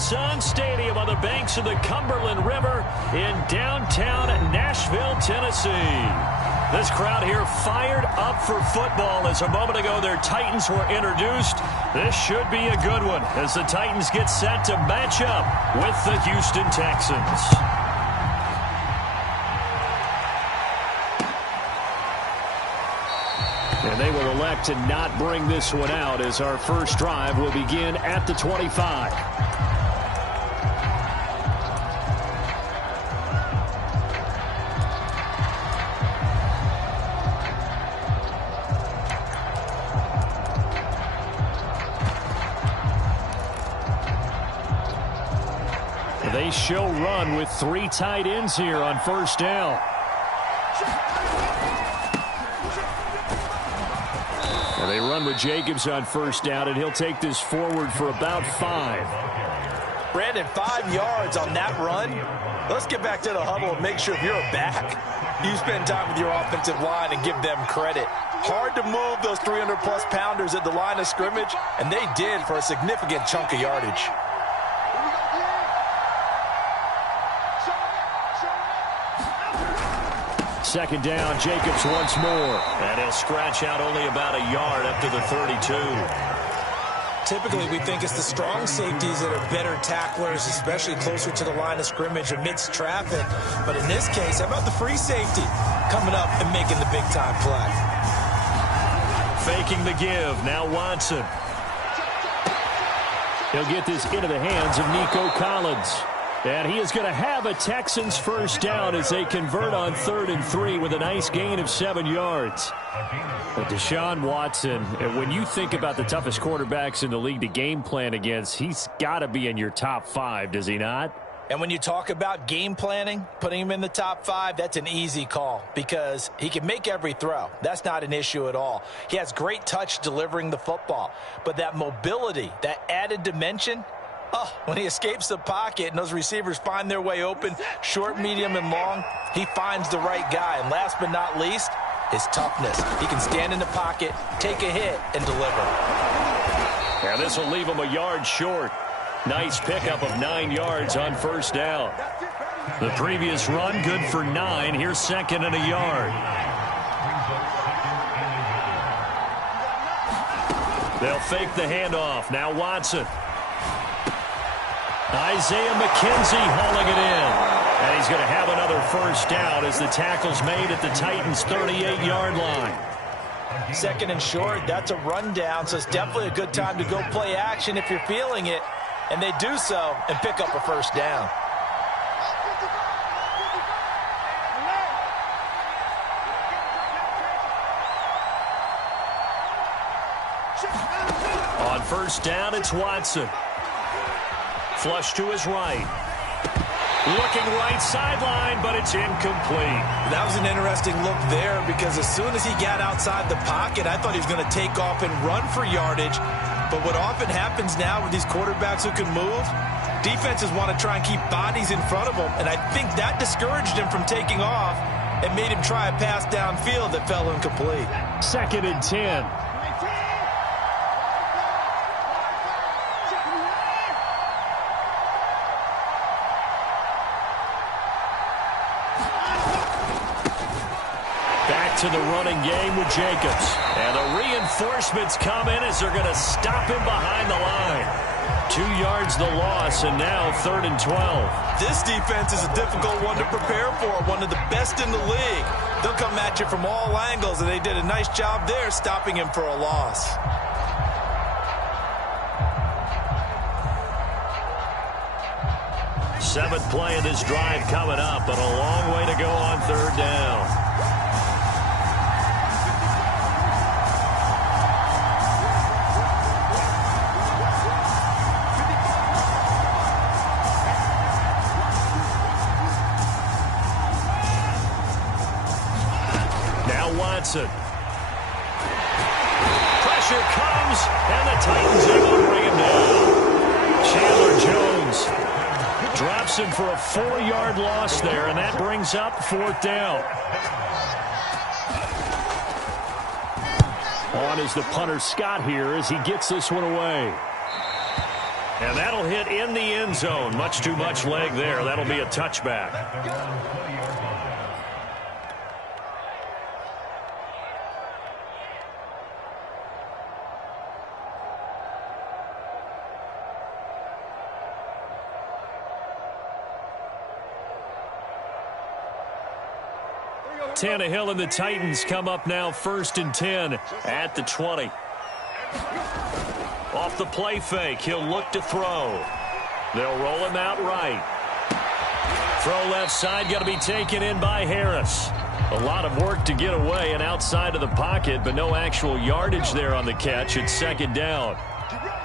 Nissan Stadium on the banks of the Cumberland River in downtown Nashville, Tennessee. This crowd here fired up for football as a moment ago their Titans were introduced. This should be a good one as the Titans get set to match up with the Houston Texans. And they will elect to not bring this one out as our first drive will begin at the 25. They show run with 3 tight ends here on first down. They run with Jacobs on first down, and he'll take this forward for about 5. Brandon, 5 yards on that run. Let's get back to the huddle and make sure if you're a back, you spend time with your offensive line and give them credit. Hard to move those 300-plus pounders at the line of scrimmage, and they did for a significant chunk of yardage. Second down, Jacobs once more. And he'll scratch out only about a yard up to the 32. Typically, we think it's the strong safeties that are better tacklers, especially closer to the line of scrimmage amidst traffic. But in this case, how about the free safety coming up and making the big-time play? Faking the give. Now Watson. He'll get this into the hands of Nico Collins. And he is going to have a Texans first down as they convert on 3rd and 3 with a nice gain of 7 yards. But Deshaun Watson, when you think about the toughest quarterbacks in the league to game plan against, he's got to be in your top 5, does he not? And when you talk about game planning, putting him in the top 5, that's an easy call because he can make every throw. That's not an issue at all. He has great touch delivering the football. But that mobility, that added dimension, when he escapes the pocket and those receivers find their way open, short, medium, and long, he finds the right guy. And last but not least, his toughness. He can stand in the pocket, take a hit, and deliver. Yeah, this will leave him a yard short. Nice pickup of 9 yards on first down. The previous run, good for 9. Here's 2nd and a yard. They'll fake the handoff. Now Watson. Isaiah McKenzie hauling it in. And he's going to have another first down as the tackle's made at the Titans' 38-yard line. 2nd and short, that's a rundown, so it's definitely a good time to go play action if you're feeling it. And they do so and pick up a first down. On first down, it's Watson. Flush to his right. Looking right sideline, but it's incomplete. That was an interesting look there because as soon as he got outside the pocket, I thought he was going to take off and run for yardage. But what often happens now with these quarterbacks who can move, defenses want to try and keep bodies in front of them, and I think that discouraged him from taking off and made him try a pass downfield that fell incomplete. 2nd and 10. To the running game with Jacobs. And the reinforcements come in as they're going to stop him behind the line. 2 yards the loss, and now 3rd and 12. This defense is a difficult one to prepare for, one of the best in the league. They'll come at you from all angles, and they did a nice job there stopping him for a loss. Seventh play of this drive coming up, but a long way to go on 3rd down. Watson. Pressure comes, and the Titans able to bring him down. Chandler Jones drops him for a 4-yard loss there, and that brings up 4th down. On is the punter Scott here as he gets this one away. And that'll hit in the end zone. Much too much leg there. That'll be a touchback. Tannehill and the Titans come up now 1st and 10 at the 20. Off the play fake, he'll look to throw. They'll roll him out right. Throw left side, got to be taken in by Harris. A lot of work to get away and outside of the pocket, but no actual yardage there on the catch. It's 2nd down.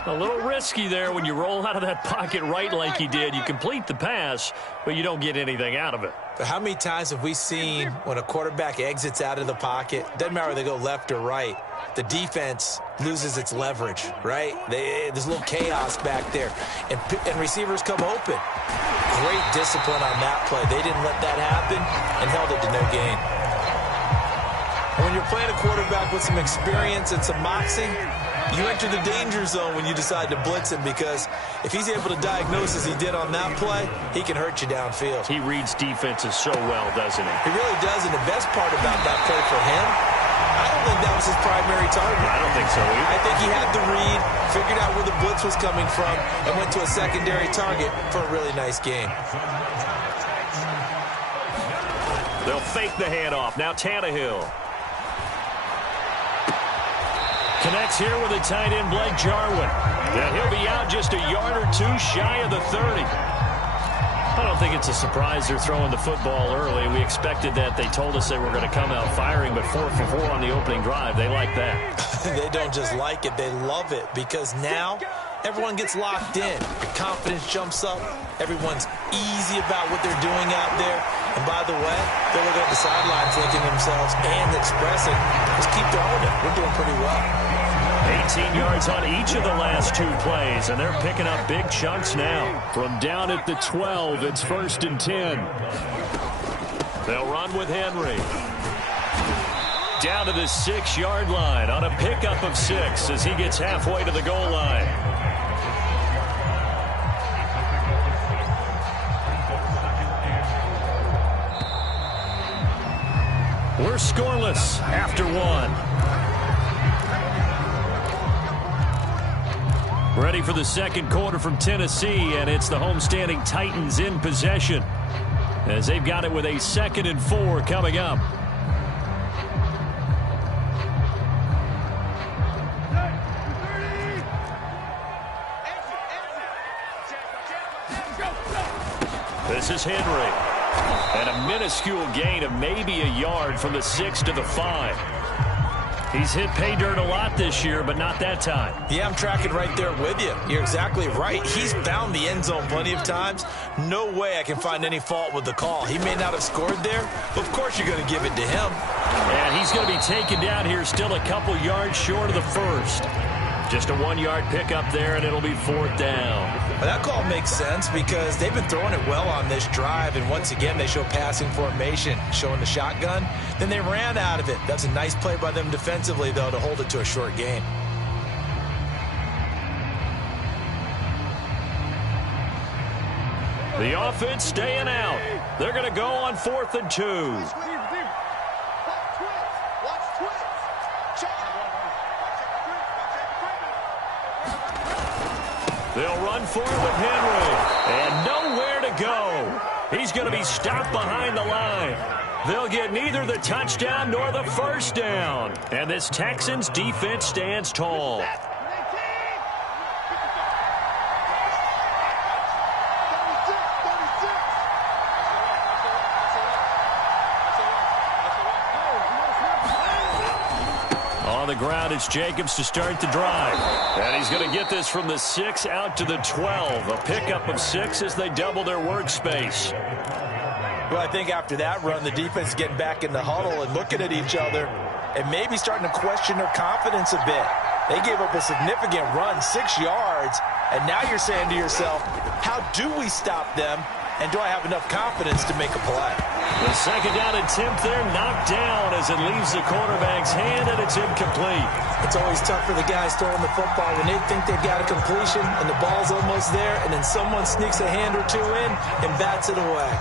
A little risky there when you roll out of that pocket right like he did. You complete the pass, but you don't get anything out of it. But how many times have we seen when a quarterback exits out of the pocket, doesn't matter whether they go left or right, the defense loses its leverage, right? There's a little chaos back there, and receivers come open. Great discipline on that play. They didn't let that happen and held it to no gain. And when you're playing a quarterback with some experience and some moxie, you enter the danger zone when you decide to blitz him, because if he's able to diagnose as he did on that play, he can hurt you downfield. He reads defenses so well, doesn't he? He really does, and the best part about that play for him, I don't think that was his primary target. I don't think so either. I think he had the read, figured out where the blitz was coming from, and went to a secondary target for a really nice gain. They'll fake the handoff. Now Tannehill. Connects here with a tight end, Blake Jarwin. And he'll be out just a yard or two shy of the 30. I don't think it's a surprise they're throwing the football early. We expected that. They told us they were going to come out firing, but 4 for 4 on the opening drive. They like that. They don't just like it. They love it, because now everyone gets locked in. Confidence jumps up. Everyone's easy about what they're doing out there. And by the way, they're looking at the sidelines thinking to themselves and expressing, just keep throwing it. We're doing pretty well. 18 yards on each of the last 2 plays, and they're picking up big chunks now. From down at the 12, it's 1st and 10. They'll run with Henry. Down to the 6-yard line on a pickup of 6 as he gets halfway to the goal line. We're scoreless after 1. Ready for the 2nd quarter from Tennessee, and it's the homestanding Titans in possession as they've got it with a 2nd and 4 coming up. This is Henry. And a minuscule gain of maybe a yard from the 6 to the 5. He's hit pay dirt a lot this year, but not that time. Yeah, I'm tracking right there with you. You're exactly right. He's found the end zone plenty of times. No way I can find any fault with the call. He may not have scored there, but of course you're going to give it to him. And he's going to be taken down here still a couple yards short of the 1st. Just a 1-yard pickup there, and it'll be 4th down. Well, that call makes sense because they've been throwing it well on this drive, and once again they show passing formation, showing the shotgun. Then they ran out of it. That's a nice play by them defensively, though, to hold it to a short gain. The offense staying out. They're going to go on 4th and 2. They'll run for it with Henry. And nowhere to go. He's going to be stopped behind the line. They'll get neither the touchdown nor the 1st down. And this Texans defense stands tall. On the ground, it's Jacobs to start the drive. And he's going to get this from the 6 out to the 12. A pickup of 6 as they double their workspace. Well, I think after that run, the defense is getting back in the huddle and looking at each other and maybe starting to question their confidence a bit. They gave up a significant run, 6 yards, and now you're saying to yourself, how do we stop them And do I have enough confidence to make a play? The second down attempt there knocked down as it leaves the quarterback's hand, and it's incomplete. It's always tough for the guys throwing the football when they think they've got a completion and the ball's almost there, and then someone sneaks a hand or two in and bats it away.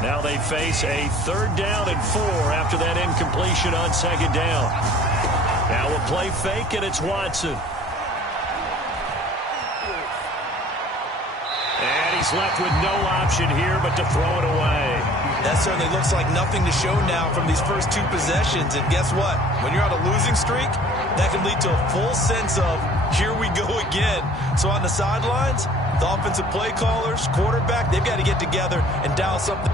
Now they face a 3rd down and 4 after that incompletion on 2nd down. Now a play fake, and it's Watson. And he's left with no option here but to throw it away. That certainly looks like nothing to show now from these first 2 possessions. And guess what? When you're on a losing streak, that can lead to a full sense of, here we go again. So on the sidelines, the offensive play callers, quarterback, they've got to get together and dial something.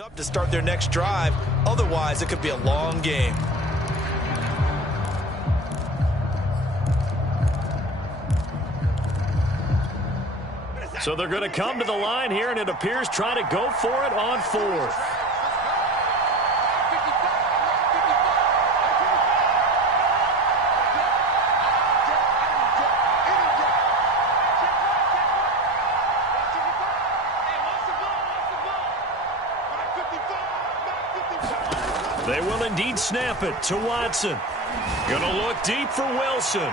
Up to start their next drive. Otherwise, it could be a long game. So they're going to come to the line here, and it appears try to go for it on 4th. They will indeed snap it to Watson. Going to look deep for Wilson.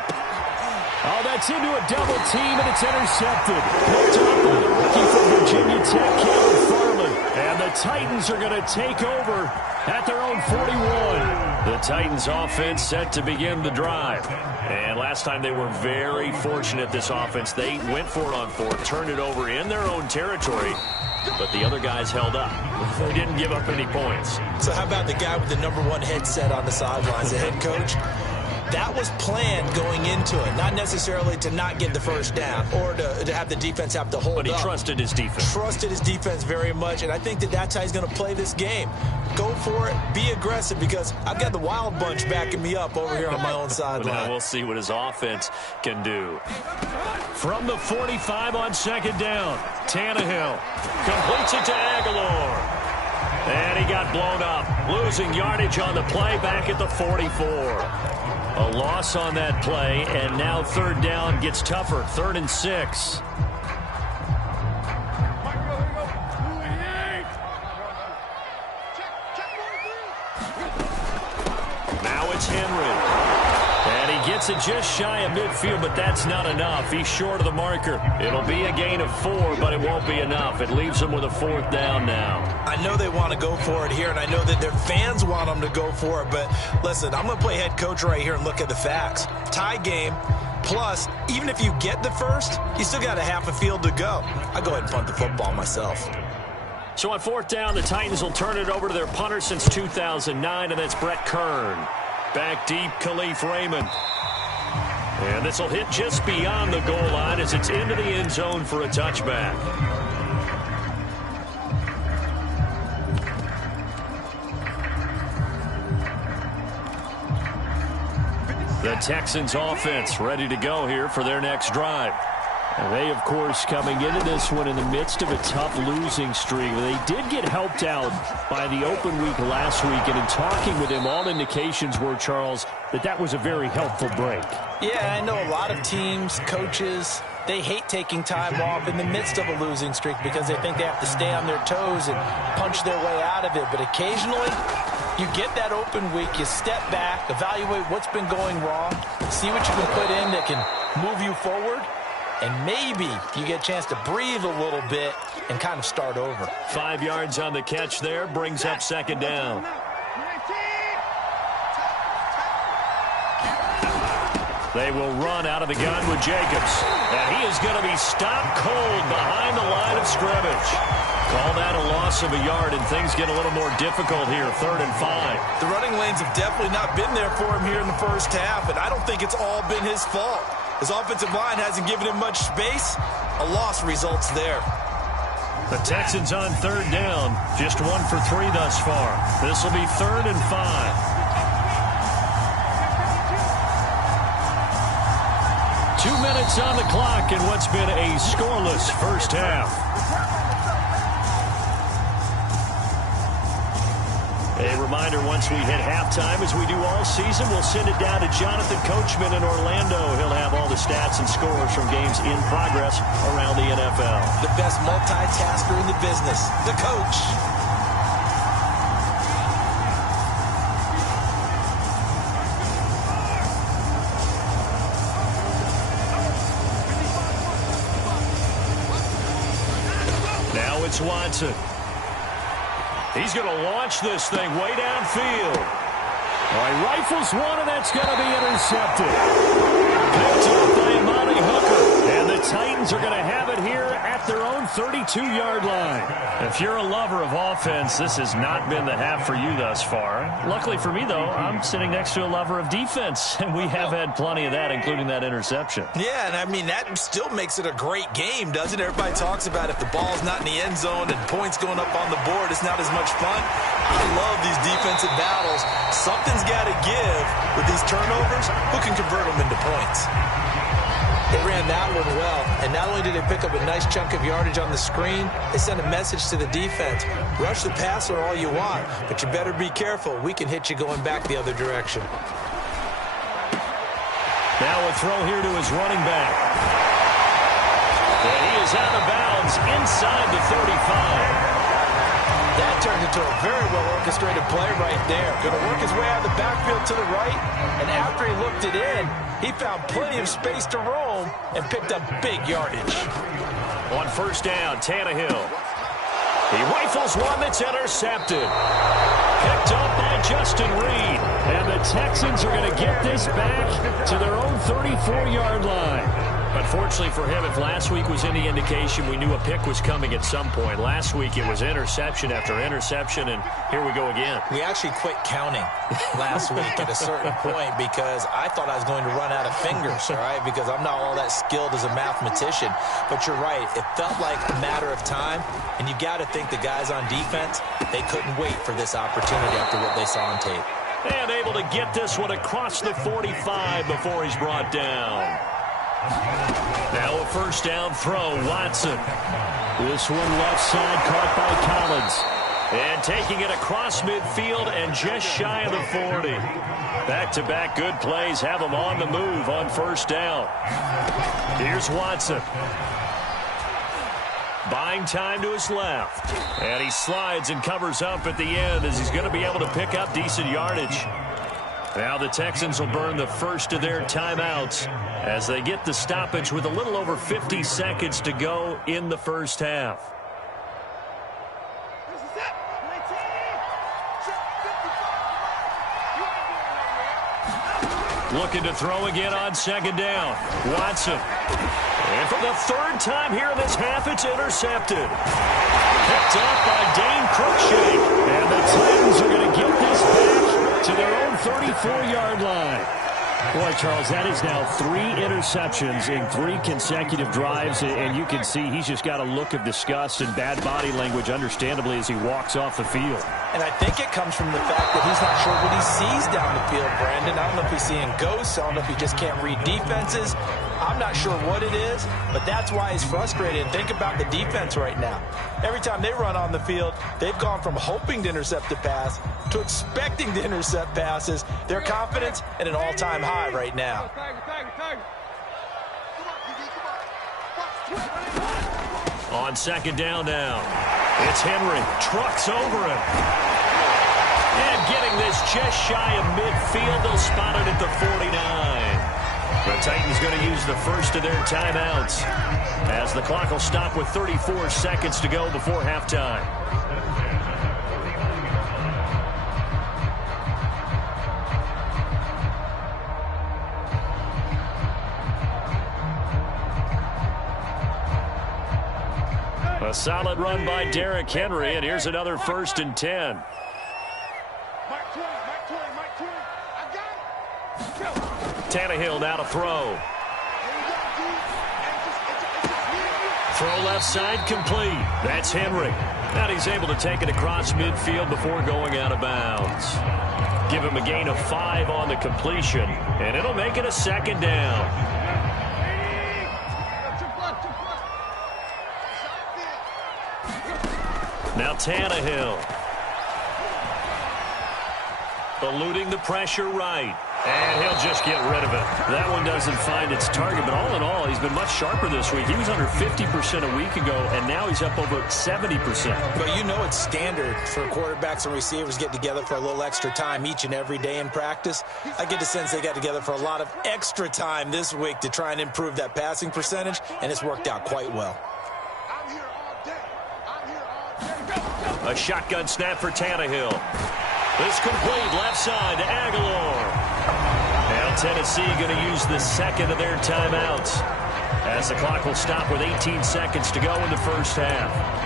Oh, that's into a double team, and it's intercepted. Picked up by the rookie from Virginia Tech, Caleb Farley. And the Titans are going to take over at their own 41. The Titans offense set to begin the drive. And last time they were very fortunate, this offense. They went for it on 4th, turned it over in their own territory. But the other guys held up. They didn't give up any points. So how about the guy with the #1 headset on the sidelines, the head coach? That was planned going into it, not necessarily to not get the first down or to have the defense have to hold up. But he trusted his defense. Trusted his defense very much, and I think that's how he's going to play this game. Go for it, be aggressive, because I've got the wild bunch backing me up over here on my own sideline. Now we'll see what his offense can do. From the 45 on 2nd down, Tannehill completes it to Aguilar. And he got blown up, losing yardage on the play back at the 44. A loss on that play, and now 3rd down gets tougher. 3rd and 6. Now it's Henry. And he gets it just shy of midfield, but that's not enough. He's short of the marker. It'll be a gain of 4, but it won't be enough. It leaves him with a 4th down now. I know they want to go for it here, and I know that their fans want them to go for it, but listen, I'm going to play head coach right here and look at the facts. Tie game, plus, even if you get the first, you still got a half a field to go. I'll go ahead and punt the football myself. So on 4th down, the Titans will turn it over to their punter since 2009, and that's Brett Kern. Back deep, Khalif Raymond. And this will hit just beyond the goal line as it's into the end zone for a touchback. The Texans offense ready to go here for their next drive. And they, of course, coming into this one in the midst of a tough losing streak. They did get helped out by the open week last week, and in talking with him, all indications were, Charles, that was a very helpful break. Yeah, I know a lot of teams, coaches, they hate taking time off in the midst of a losing streak because they think they have to stay on their toes and punch their way out of it. But occasionally, you get that open week, you step back, evaluate what's been going wrong, see what you can put in that can move you forward, and maybe you get a chance to breathe a little bit and kind of start over. 5 yards on the catch there, brings up 2nd down. They will run out of the gun with Jacobs. And he is going to be stopped cold behind the line of scrimmage. Call that a loss of a yard, and things get a little more difficult here, 3rd and 5. The running lanes have definitely not been there for him here in the first half, and I don't think it's all been his fault. His offensive line hasn't given him much space. A loss results there. The Texans on 3rd down, just 1 for 3 thus far. This will be 3rd and 5. 2 minutes on the clock in what's been a scoreless first half. A reminder, once we hit halftime, as we do all season, we'll send it down to Jonathan Coachman in Orlando. He'll have all the stats and scores from games in progress around the NFL. The best multitasker in the business, the coach. Now it's Watson. He's going to launch this thing way downfield. All right, rifles one, and that's going to be intercepted. Picked up by Amani Hooker. And the Titans are going to have it here at their own 32-yard line. If you're a lover of offense, this has not been the half for you thus far. Luckily for me, though, I'm sitting next to a lover of defense, and we have had plenty of that, including that interception. Yeah, and I mean, that still makes it a great game, doesn't it? Everybody talks about if the ball's not in the end zone and points going up on the board, it's not as much fun. I love these defensive battles. Something's got to give with these turnovers. Who can convert them into points? They ran that one well, and not only did they pick up a nice chunk of yardage on the screen, they sent a message to the defense. Rush the passer all you want, but you better be careful. We can hit you going back the other direction. Now a throw here to his running back. And he is out of bounds inside the 35. That turned into a very well-orchestrated play right there. Going to work his way out of the backfield to the right, and after he looked it in, he found plenty of space to roam and picked up big yardage. On 1st down, Tannehill. He rifles one that's intercepted. Picked up by Justin Reed. And the Texans are going to get this back to their own 34-yard line. Unfortunately for him, if last week was any indication, we knew a pick was coming at some point. Last week it was interception after interception, and here we go again. We actually quit counting last week at a certain point because I thought I was going to run out of fingers, all right, because I'm not all that skilled as a mathematician. But you're right. It felt like a matter of time, and you got to think the guys on defense, they couldn't wait for this opportunity after what they saw on tape. And able to get this one across the 45 before he's brought down. Now a 1st down throw, Watson. This one left side caught by Collins. And taking it across midfield and just shy of the 40. Back-to-back good plays have him on the move on 1st down. Here's Watson. Buying time to his left. And he slides and covers up at the end as he's going to be able to pick up decent yardage. Now the Texans will burn the first of their timeouts as they get the stoppage with a little over 50 seconds to go in the first half. Looking to throw again on 2nd down. Watson. And for the 3rd time here in this half, it's intercepted. Picked up by Dane Cruikshank. And the Titans are going to get this back to their own 34-yard line. Boy, Charles, that is now 3 interceptions in 3 consecutive drives, and you can see he's just got a look of disgust and bad body language, understandably, as he walks off the field. And I think it comes from the fact that he's not sure what he sees down the field, Brandon. I don't know if he's seeing ghosts. I don't know if he just can't read defenses. I'm not sure what it is, but that's why he's frustrated. And think about the defense right now. Every time they run on the field, they've gone from hoping to intercept a pass to expecting to intercept passes. Their confidence at an all-time high right now. On 2nd down now, it's Henry. Trucks over him. And getting this just shy of midfield, they'll spot it at the 49. The Titans going to use the first of their timeouts as the clock will stop with 34 seconds to go before halftime. A solid run by Derrick Henry, and here's another 1st and 10. Tannehill now to throw. Throw left side complete. That's Henry. And he's able to take it across midfield before going out of bounds. Give him a gain of 5 on the completion, and it'll make it a 2nd down. Now Tannehill. Eluding the pressure right. And he'll just get rid of it. That one doesn't find its target, but all in all, he's been much sharper this week. He was under 50% a week ago, and now he's up over 70%. But you know it's standard for quarterbacks and receivers get together for a little extra time each and every day in practice. I get the sense they got together for a lot of extra time this week to try and improve that passing percentage, and it's worked out quite well. A shotgun snap for Tannehill. This complete left side to Aguilar. Now Tennessee going to use the 2nd of their timeouts as the clock will stop with 18 seconds to go in the first half.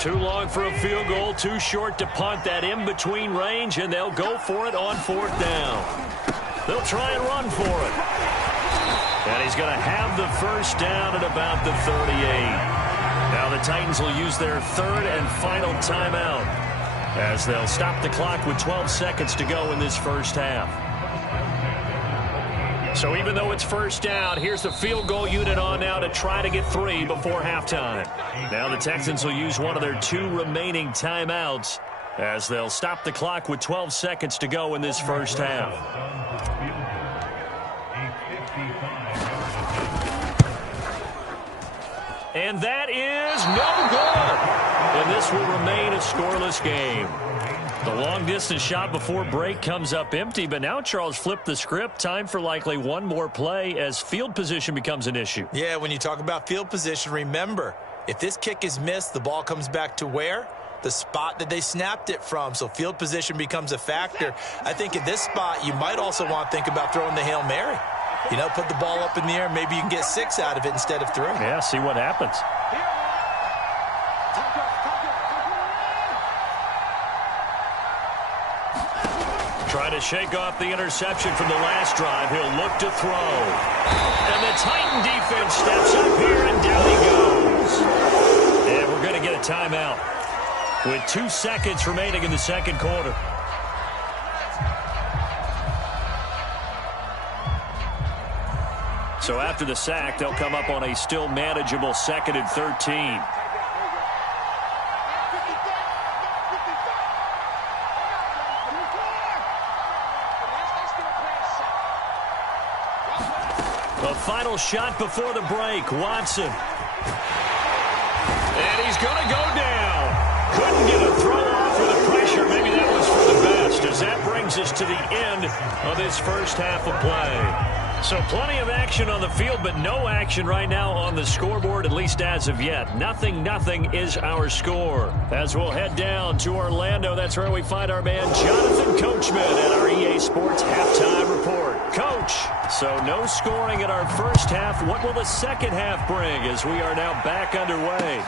Too long for a field goal, too short to punt. That in-between range, and they'll go for it on 4th down. They'll try and run for it. And he's going to have the 1st down at about the 38. Now the Titans will use their 3rd and final timeout as they'll stop the clock with 12 seconds to go in this first half. So even though it's 1st down, here's the field goal unit on now to try to get 3 before halftime. Now the Texans will use one of their 2 remaining timeouts as they'll stop the clock with 12 seconds to go in this first half. And that is no good. And this will remain a scoreless game. The long-distance shot before break comes up empty, but now Charles flipped the script. Time for likely one more play as field position becomes an issue. Yeah, when you talk about field position, remember, if this kick is missed, the ball comes back to where? The spot that they snapped it from. So field position becomes a factor. I think at this spot, you might also want to think about throwing the Hail Mary. You know, put the ball up in the air. Maybe you can get 6 out of it instead of 3. Yeah, see what happens. Trying to shake off the interception from the last drive. He'll look to throw. And the Titan defense steps up here, and down he goes. And we're going to get a timeout with 2 seconds remaining in the second quarter. So after the sack, they'll come up on a still manageable 2nd and 13. The final shot before the break, Watson. And he's going to go down. Couldn't get a throw off with the pressure. Maybe that was for the best, as that brings us to the end of this first half of play. So plenty of action on the field, but no action right now on the scoreboard, at least as of yet. 0-0 is our score. As we'll head down to Orlando, that's where we find our man Jonathan Coachman at our EA Sports Halftime Report. Coach, so no scoring in our first half. What will the second half bring as we are now back underway?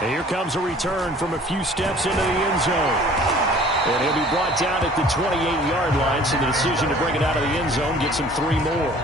And here comes a return from a few steps into the end zone. And he'll be brought down at the 28-yard line, so the decision to bring it out of the end zone gets him 3 more.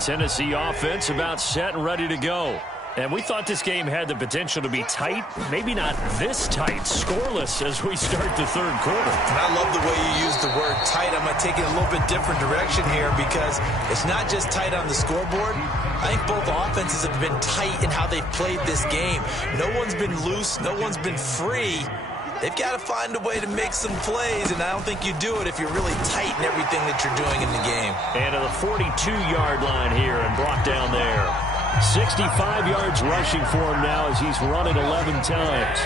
Tennessee offense about set and ready to go. And we thought this game had the potential to be tight, maybe not this tight, scoreless as we start the third quarter. And I love the way you use the word tight. I'm going to take it a little bit different direction here because it's not just tight on the scoreboard. I think both offenses have been tight in how they've played this game. No one's been loose. No one's been free. they've got to find a way to make some plays, and I don't think you do it if you're really tight in everything that you're doing in the game. And to the 42-yard line here and brought down there. 65 yards rushing for him now as he's run it 11 times.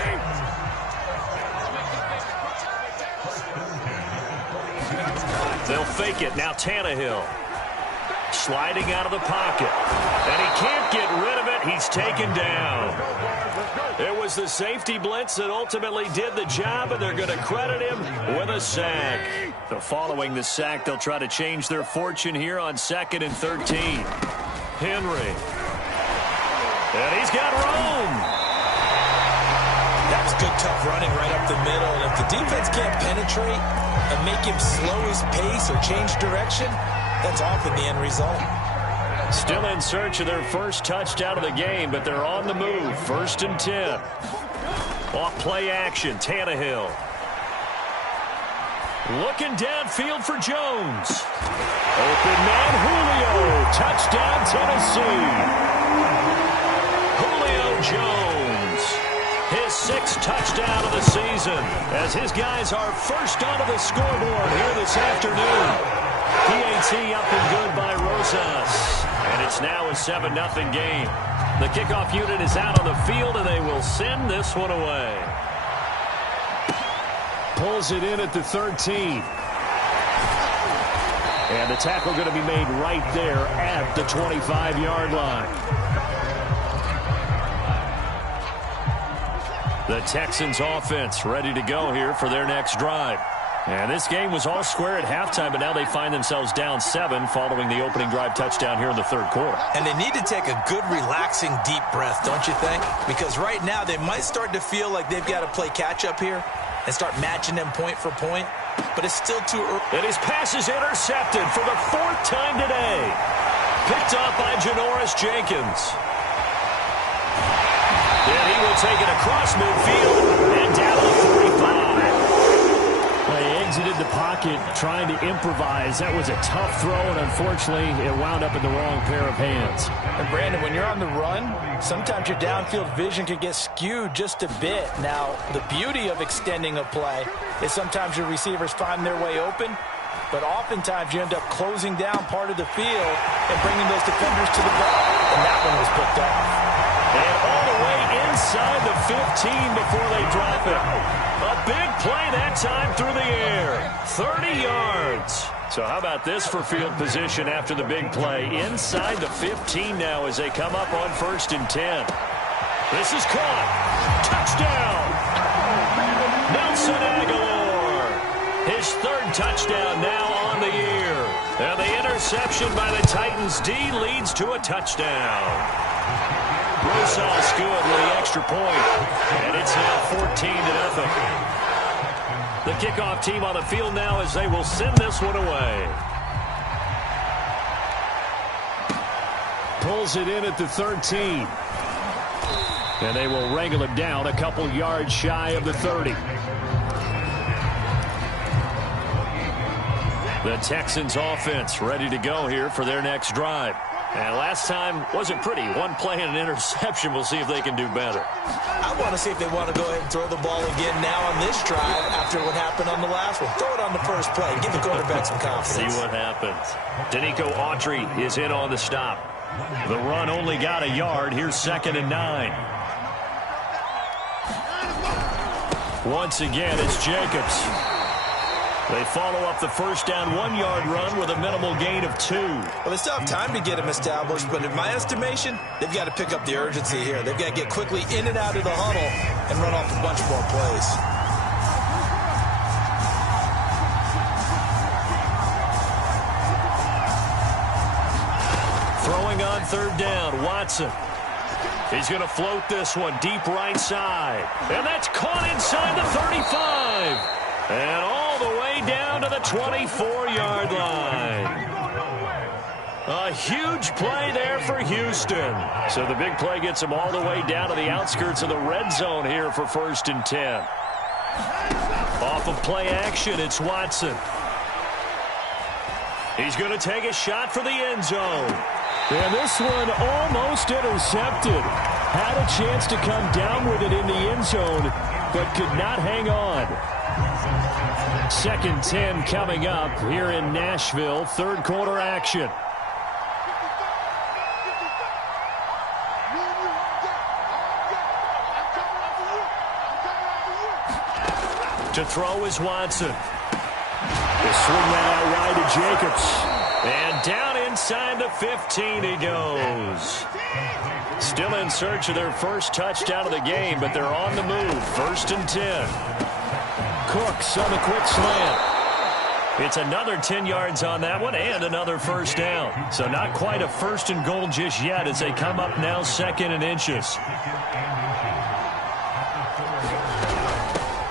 They'll fake it. Now Tannehill. Sliding out of the pocket. And he can't get rid of it. He's taken down. It was the safety blitz that ultimately did the job, and they're going to credit him with a sack. So following the sack, they'll try to change their fortune here on 2nd and 13. Henry. And he's got room. That's good, tough running right up the middle. And if the defense can't penetrate and make him slow his pace or change direction, that's often the end result. Still in search of their first touchdown of the game, but they're on the move. 1st and 10. Off play action, Tannehill. Looking downfield for Jones. Open man, Julio. Touchdown, Tennessee. Julio Jones. His 6th touchdown of the season as his guys are first onto the scoreboard here this afternoon. PAT up and good by Rosas. And it's now a 7-0 game. The kickoff unit is out on the field, and they will send this one away. Pulls it in at the 13. And the tackle going to be made right there at the 25-yard line. The Texans offense ready to go here for their next drive. And this game was all square at halftime, but now they find themselves down 7 following the opening drive touchdown here in the 3rd quarter. And they need to take a good, relaxing, deep breath, don't you think? Because right now they might start to feel like they've got to play catch-up here and start matching them point for point, but it's still too early. And his pass is intercepted for the 4th time today. Picked off by Janoris Jenkins. And he will take it across midfield and down to the 45. They exited the pocket trying to improvise. That was a tough throw, and unfortunately, it wound up in the wrong pair of hands. And Brandon, when you're on the run, sometimes your downfield vision can get skewed just a bit. Now, the beauty of extending a play is sometimes your receivers find their way open, but oftentimes you end up closing down part of the field and bringing those defenders to the ball. And that one was picked off. And all the way inside the 15 before they drop it. A big play that time through the air. 30 yards. So how about this for field position after the big play? Inside the 15 now as they come up on 1st and 10. This is caught. Touchdown. Nelson Aguilar. His 3rd touchdown now on the year. And the interception by the Titans D leads to a touchdown. Rosas good with the extra point. And it's now 14-0. The kickoff team on the field now as they will send this one away. Pulls it in at the 13. And they will wrangle it down a couple yards shy of the 30. The Texans offense ready to go here for their next drive. And last time wasn't pretty. One play and an interception. We'll see if they can do better. I want to see if they want to go ahead and throw the ball again now on this drive after what happened on the last one. Throw it on the first play. Give the quarterback some confidence. See what happens. Danico Autry is in on the stop. The run only got a yard. Here's 2nd and 9. Once again, it's Jacobs. They follow up the first down 1-yard run with a minimal gain of 2. Well, they still have time to get him established, but in my estimation, they've got to pick up the urgency here. They've got to get quickly in and out of the huddle and run off a bunch more plays. Throwing on 3rd down, Watson. He's going to float this one deep right side. And that's caught inside the 35. And all the way down to the 24-yard line. A huge play there for Houston. So the big play gets them all the way down to the outskirts of the red zone here for 1st and 10. Off of play action, it's Watson. He's going to take a shot for the end zone. And this one almost intercepted. Had a chance to come down with it in the end zone. but could not hang on. 2nd and 10 coming up here in Nashville. Third quarter action. To throw is Watson. They swing that out wide to Jacobs. And down inside the 15 he goes. Still in search of their first touchdown of the game, but they're on the move. 1st and 10. Cooks on the quick slant. It's another 10 yards on that one and another first down. So not quite a 1st and goal just yet as they come up now 2nd and inches.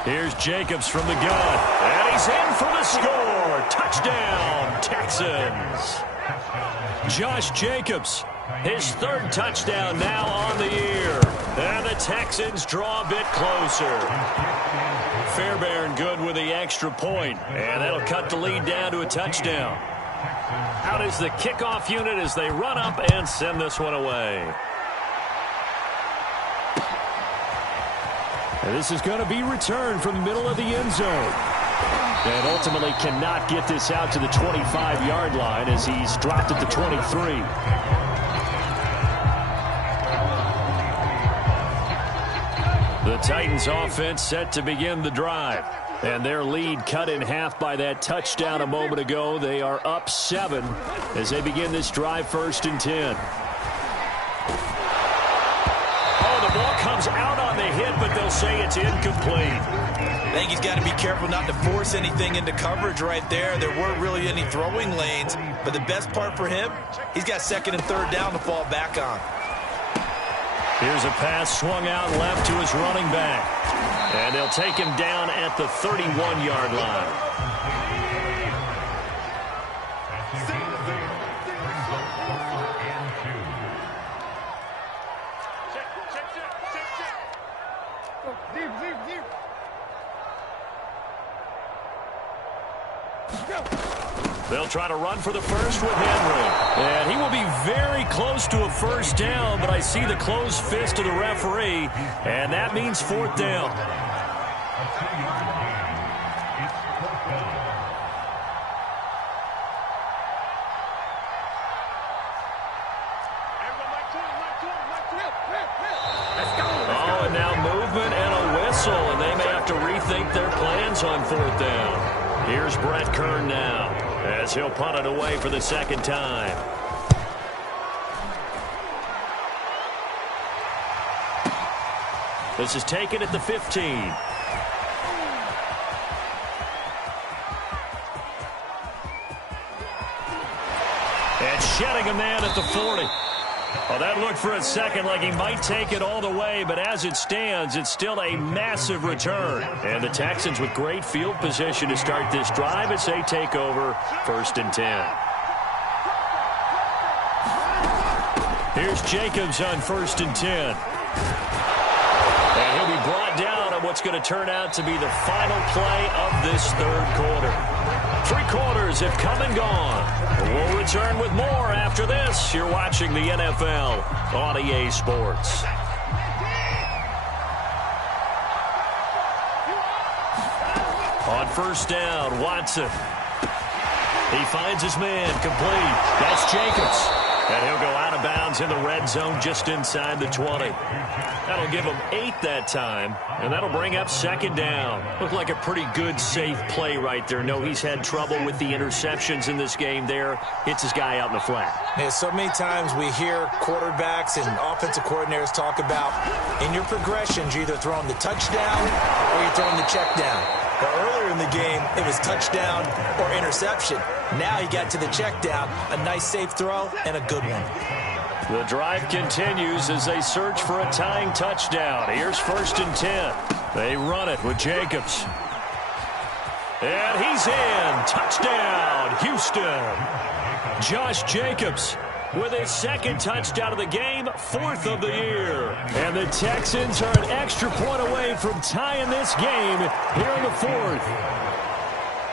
Here's Jacobs from the gun. And he's in for the score. Touchdown, Texans. Josh Jacobs, his 3rd touchdown now on the year. And the Texans draw a bit closer. Fairbairn good with the extra point. And that'll cut the lead down to a touchdown. Out is the kickoff unit as they run up and send this one away. And this is going to be returned from the middle of the end zone. And ultimately cannot get this out to the 25-yard line as he's dropped at the 23. The Titans offense set to begin the drive. And their lead cut in half by that touchdown a moment ago. They are up 7 as they begin this drive. 1st and 10. The ball comes out on the hit, but they'll say it's incomplete. I think he's got to be careful not to force anything into coverage right there. There weren't really any throwing lanes, but the best part for him, he's got 2nd and 3rd down to fall back on. Here's a pass swung out left to his running back. And they'll take him down at the 31-yard line. They'll try to run for the first with Henry. And he will be very close to a first down, but I see the closed fist of the referee, and that means 4th down. Oh, and now movement and a whistle, and they may have to rethink their plans on 4th down. Here's Brett Kern now as he'll punt it away for the 2nd time. This is taken at the 15. And shedding a man at the 40. Oh, that looked for a second like he might take it all the way, but as it stands, it's still a massive return. And the Texans with great field position to start this drive as they take over 1st and 10. Here's Jacobs on 1st and 10. And he'll be brought down on what's going to turn out to be the final play of this 3rd quarter. 3 quarters have come and gone. We'll return with more after this. You're watching the NFL on EA Sports. On 1st down, Watson. He finds his man complete. That's Jacobs. And he'll go out of bounds in the red zone just inside the 20. That'll give him 8 that time, and that'll bring up 2nd down. Looked like a pretty good, safe play right there. No, he's had trouble with the interceptions in this game there. Hits his guy out in the flat. Yeah, so many times we hear quarterbacks and offensive coordinators talk about in your progressions, you're either throwing the touchdown or you're throwing the check down. But earlier in the game, it was touchdown or interception. Now he got to the check down, a nice safe throw, and a good one. The drive continues as they search for a tying touchdown. Here's 1st and 10. They run it with Jacobs. And he's in. Touchdown, Houston. Josh Jacobs with his 2nd touchdown of the game, 4th of the year. And the Texans are an extra point away from tying this game here in the 4th.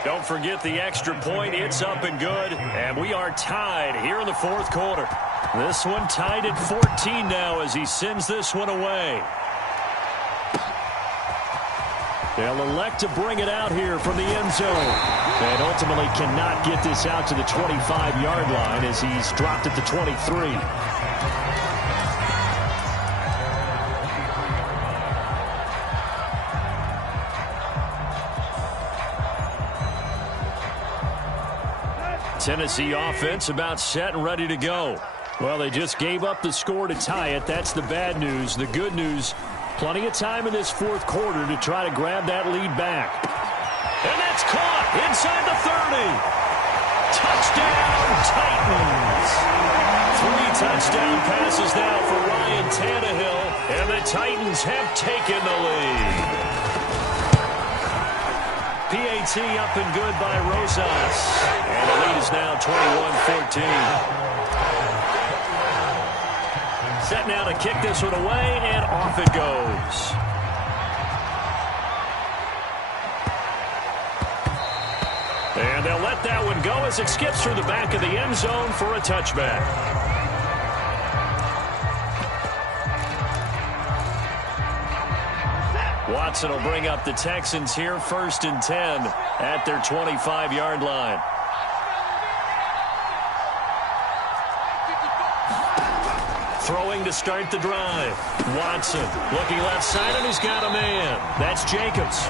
Don't forget the extra point. It's up and good. And we are tied here in the 4th quarter. This one tied at 14 now as he sends this one away. They'll elect to bring it out here from the end zone. And ultimately cannot get this out to the 25-yard line as he's dropped at the 23. Tennessee offense about set and ready to go. Well, they just gave up the score to tie it. That's the bad news. The good news, plenty of time in this fourth quarter to try to grab that lead back. And that's caught inside the 30. Touchdown, Titans. 3 touchdown passes now for Ryan Tannehill, and the Titans have taken the lead. PAT up and good by Rosas. And the lead is now 21-14. Set now to kick this one away, and off it goes. And they'll let that one go as it skips through the back of the end zone for a touchback. Watson will bring up the Texans here, 1st and 10 at their 25-yard line. Throwing to start the drive. Watson looking left side, and he's got a man. That's Jacobs.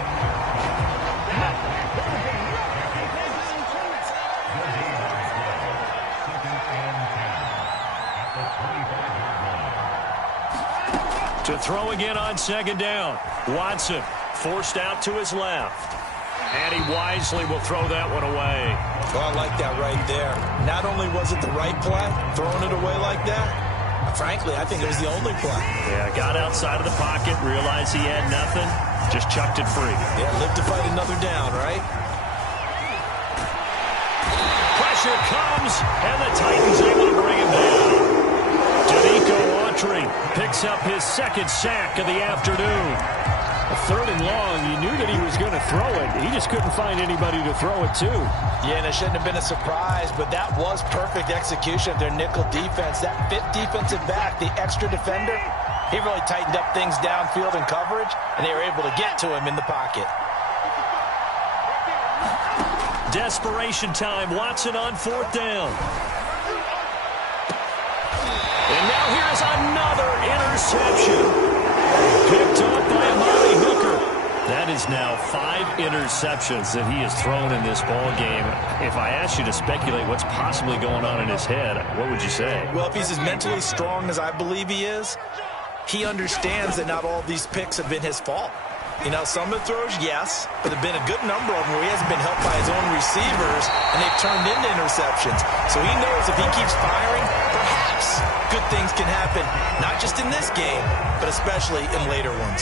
To throw again on 2nd down. Watson forced out to his left. And he wisely will throw that one away. Well, I like that right there. Not only was it the right play, throwing it away like that, frankly, I think it was the only play. Yeah, got outside of the pocket, realized he had nothing, just chucked it free. Yeah, live to fight another down, right? Pressure comes, and the Titans able to bring him down. Danico Autry picks up his 2nd sack of the afternoon. A 3rd and long, you knew that he was going to throw it. He just couldn't find anybody to throw it to. Yeah, and it shouldn't have been a surprise, but that was perfect execution of their nickel defense. That 5th defensive back, the extra defender, he really tightened up things downfield in coverage, and they were able to get to him in the pocket. Desperation time. Watson on 4th down. And now here's another interception. Picked up by Amari Hooker. That is now 5 interceptions that he has thrown in this ball game. If I asked you to speculate what's possibly going on in his head, what would you say? Well, if he's as mentally strong as I believe he is, he understands that not all of these picks have been his fault. You know, some of the throws, yes, but there have been a good number of them where he hasn't been helped by his own receivers, and they've turned into interceptions. So he knows if he keeps firing, perhaps good things can happen, not just in this game, but especially in later ones.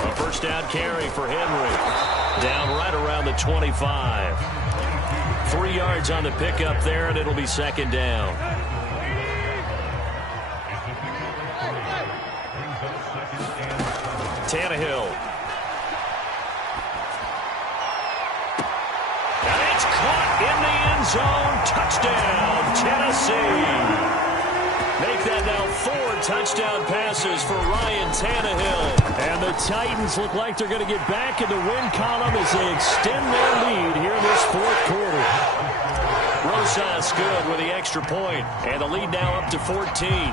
A first down carry for Henry. Down right around the 25. 3 yards on the pickup there, and it'll be 2nd down. Tannehill. And it's caught in the end zone. Touchdown, Tennessee. Make that now 4 touchdown passes for Ryan Tannehill. And the Titans look like they're going to get back in the win column as they extend their lead here in this 4th quarter. Rosas good with the extra point, and the lead now up to 14.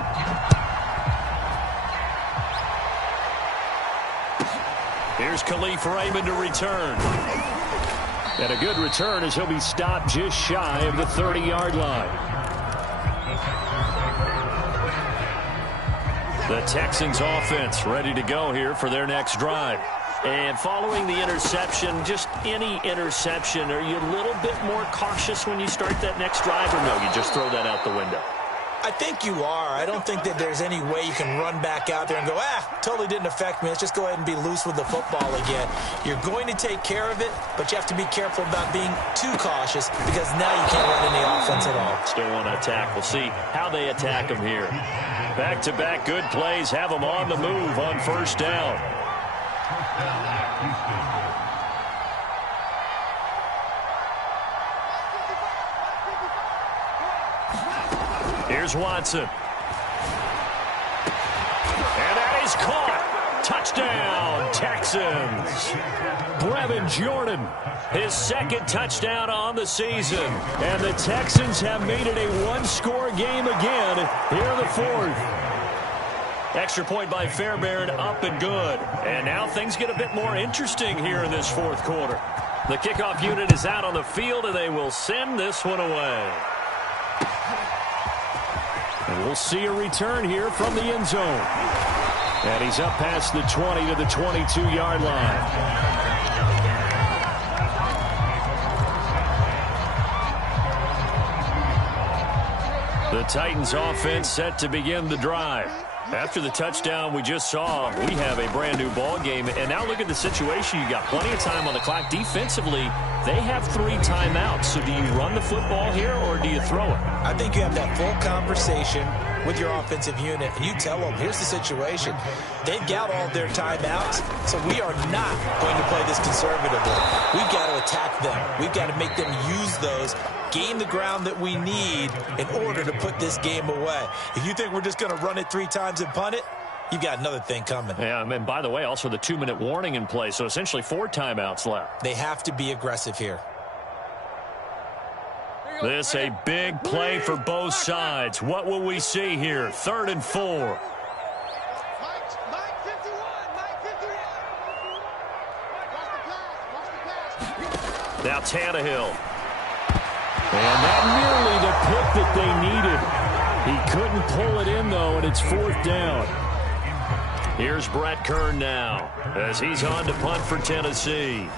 Here's Khalif Raymond to return. And a good return as he'll be stopped just shy of the 30-yard line. The Texans offense ready to go here for their next drive. And following the interception, just any interception, are you a little bit more cautious when you start that next drive, or no, you just throw that out the window? I think you are. I don't think that there's any way you can run back out there and go, totally didn't affect me. Let's just go ahead and be loose with the football again. You're going to take care of it, but you have to be careful about being too cautious because now you can't run any offense at all. Still want to attack. We'll see how they attack them here. Back-to-back good plays have them on the move on 1st down. Here's Watson. is caught. Touchdown, Texans. Brevin Jordan, his second touchdown on the season. And the Texans have made it a one-score game again here in the fourth. Extra point by Fairbairn, up and good. And now things get a bit more interesting here in this fourth quarter. The kickoff unit is out on the field, and they will send this one away. And we'll see a return here from the end zone. And he's up past the 20 to the 22-yard line. The Titans offense set to begin the drive. After the touchdown we just saw, we have a brand new ball game. And now look at the situation. You got plenty of time on the clock. Defensively, they have 3 timeouts. So do you run the football here or do you throw it? I think you have that full conversation with your offensive unit, and you tell them, here's the situation. They've got all their timeouts, so we are not going to play this conservatively. We've got to attack them. We've got to make them use those, gain the ground that we need in order to put this game away. If you think we're just going to run it 3 times and punt it, you've got another thing coming. Yeah, and by the way, also the 2-minute warning in play, so essentially 4 timeouts left. They have to be aggressive here. This a big play for both sides. What will we see here? 3rd and 4. Now Tannehill. And that nearly the pick that they needed. He couldn't pull it in, though, and it's 4th down. Here's Brett Kern now as he's on to punt for Tennessee.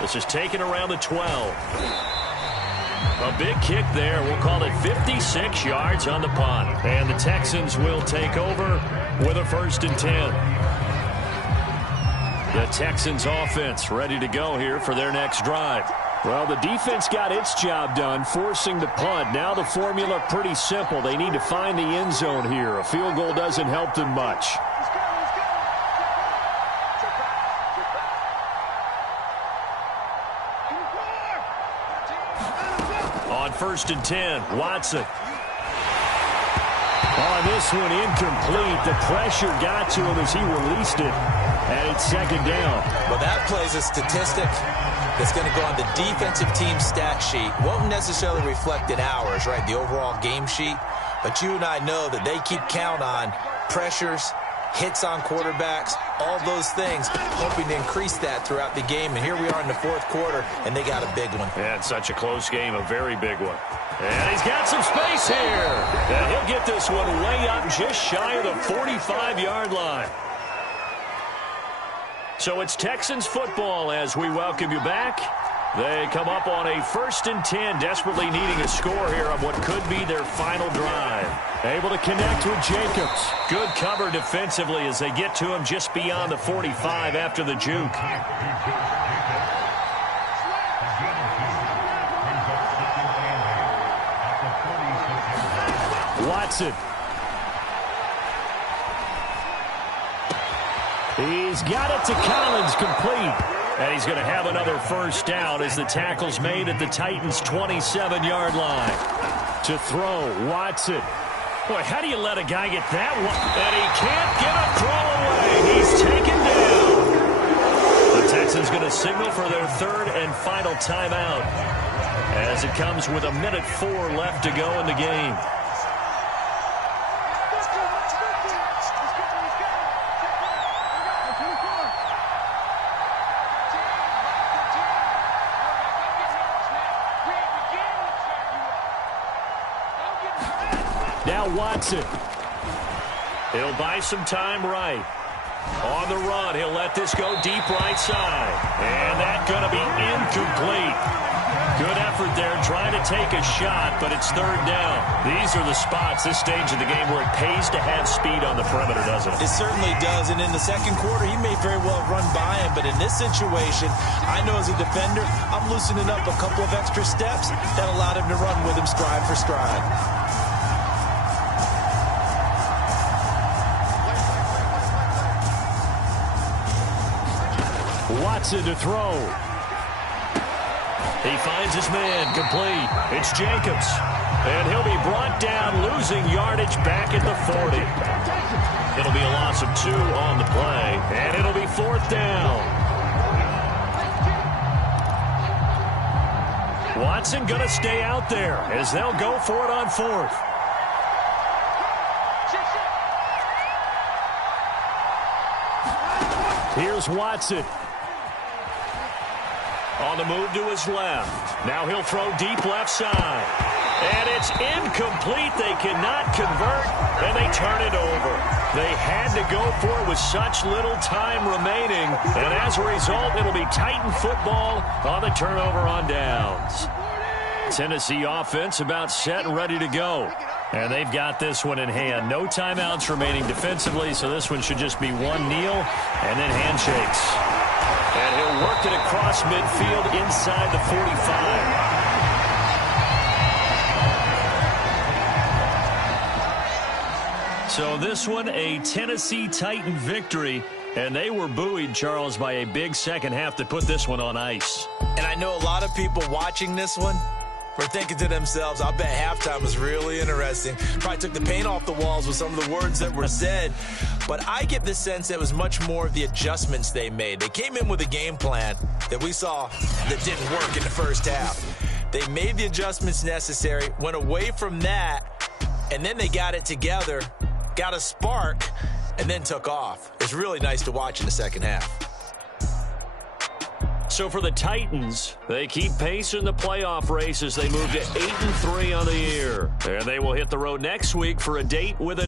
This is taken around the 12. A big kick there. We'll call it 56 yards on the punt. And the Texans will take over with a 1st and 10. The Texans offense ready to go here for their next drive. Well, the defense got its job done, forcing the punt. Now the formula pretty simple. They need to find the end zone here. A field goal doesn't help them much. On 1st and 10, Watson. On this one, incomplete. The pressure got to him as he released it. And it's 2nd down. Well, that plays a statistic that's going to go on the defensive team stat sheet. Won't necessarily reflect in ours, right, the overall game sheet. But you and I know that they keep count on pressures, hits on quarterbacks, all those things, hoping to increase that throughout the game. And here we are in the 4th quarter, and they got a big one. Yeah, it's such a close game, a very big one. And he's got some space here. And he'll get this one way up just shy of the 45-yard line. So it's Texans football as we welcome you back. They come up on a 1st and 10, desperately needing a score here on what could be their final drive. Able to connect with Jacobs. Good cover defensively as they get to him just beyond the 45 after the juke. Watson. He's got it to Collins, complete. And he's going to have another 1st down as the tackle's made at the Titans' 27-yard line. To throw, Watson. Boy, how do you let a guy get that one? And he can't get a throw away. He's taken down. The Texans going to signal for their 3rd and final timeout as it comes with 1:04 left to go in the game. Now Watson. He'll buy some time right. On the run, he'll let this go deep right side. And that's going to be incomplete. Good effort there trying to take a shot, but it's 3rd down. These are the spots, this stage of the game, where it pays to have speed on the perimeter, doesn't it? It certainly does, and in the 2nd quarter, he may very well run by him, but in this situation, I know as a defender, I'm loosening up a couple of extra steps that allowed him to run with him stride for stride. Watson to throw. He finds his man, complete. It's Jacobs. And he'll be brought down, losing yardage back at the 40. It'll be a loss of 2 on the play, and it'll be 4th down. Watson going to stay out there as they'll go for it on 4th. Here's Watson. On the move to his left. Now he'll throw deep left side. And it's incomplete. They cannot convert, and they turn it over. They had to go for it with such little time remaining. And as a result, it'll be Titan football on the turnover on downs. Tennessee offense about set and ready to go. And they've got this one in hand. No timeouts remaining defensively, so this one should just be one kneel and then handshakes. And he'll work it across midfield inside the 45. So this one, a Tennessee Titan victory. And they were buoyed, Charles, by a big second half to put this one on ice. And I know a lot of people watching this one were thinking to themselves, I bet halftime was really interesting. Probably took the paint off the walls with some of the words that were said. But I get the sense that it was much more of the adjustments they made. They came in with a game plan that we saw that didn't work in the first half. They made the adjustments necessary, went away from that, and then they got it together, got a spark, and then took off. It's really nice to watch in the second half. So for the Titans, they keep pace in the playoff race as they move to 8-3 on the year. And they will hit the road next week for a date with a